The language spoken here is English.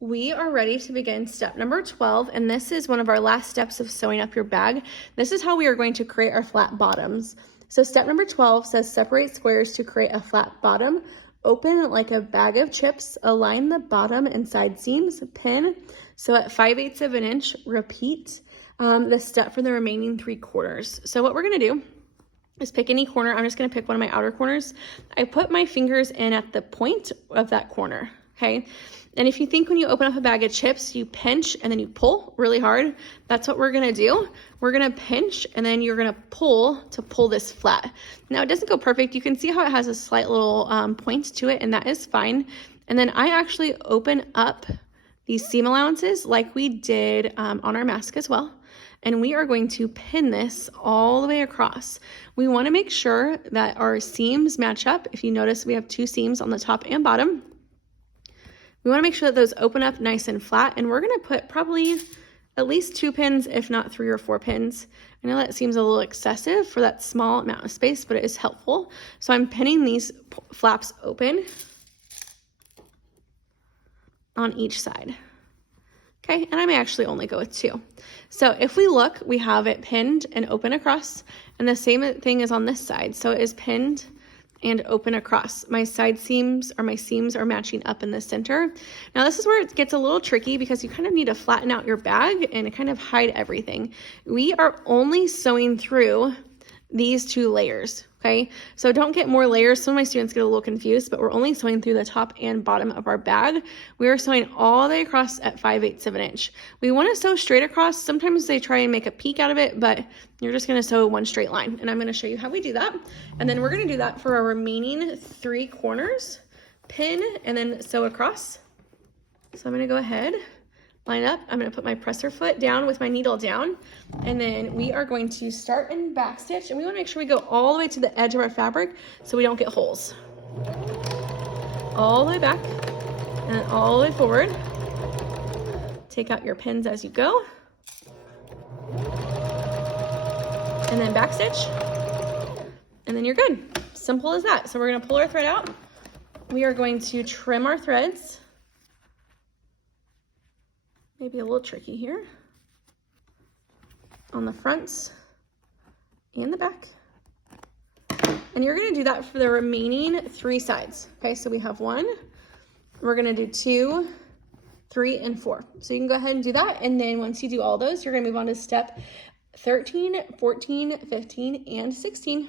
We are ready to begin step number 12, and this is one of our last steps of sewing up your bag. This is how we are going to create our flat bottoms. So step number 12 says separate squares to create a flat bottom. Open like a bag of chips, align the bottom and side seams, pin. So at 5/8 of an inch, repeat the step for the remaining 3/4. So what we're gonna do is pick any corner. I'm just gonna pick one of my outer corners. I put my fingers in at the point of that corner, okay? And if you think when you open up a bag of chips, you pinch and then you pull really hard, that's what we're gonna do. We're gonna pinch and then you're gonna pull to pull this flat. Now it doesn't go perfect. You can see how it has a slight little point to it, and that is fine. And then I actually open up these seam allowances like we did on our mask as well. And we are going to pin this all the way across. We wanna make sure that our seams match up. If you notice, we have 2 seams on the top and bottom. We wanna make sure that those open up nice and flat, and we're gonna put probably at least 2 pins, if not 3 or 4 pins. I know that seems a little excessive for that small amount of space, but it is helpful. So I'm pinning these flaps open on each side. Okay, and I may actually only go with 2. So if we look, we have it pinned and open across, and the same thing is on this side. So it is pinned and open across. My side seams or my seams are matching up in the center. Now this is where it gets a little tricky because you kind of need to flatten out your bag and kind of hide everything. We are only sewing through these 2 layers, okay? So don't get more layers. Some of my students get a little confused, but we're only sewing through the top and bottom of our bag. We are sewing all the way across at 5/8 of an inch. We wanna sew straight across. Sometimes they try and make a peak out of it, but you're just gonna sew one straight line. And I'm gonna show you how we do that. And then we're gonna do that for our remaining 3 corners. Pin and then sew across. So I'm gonna go ahead, line up. I'm gonna put my presser foot down with my needle down, and then we are going to start in back stitch, and we wanna make sure we go all the way to the edge of our fabric so we don't get holes. All the way back and all the way forward. Take out your pins as you go. And then back stitch, and then you're good. Simple as that. So we're gonna pull our thread out. We are going to trim our threads. Maybe a little tricky here on the fronts and the back. And you're gonna do that for the remaining 3 sides. Okay, so we have 1, we're gonna do 2, 3, and 4. So you can go ahead and do that. And then once you do all those, you're gonna move on to step 13, 14, 15, and 16.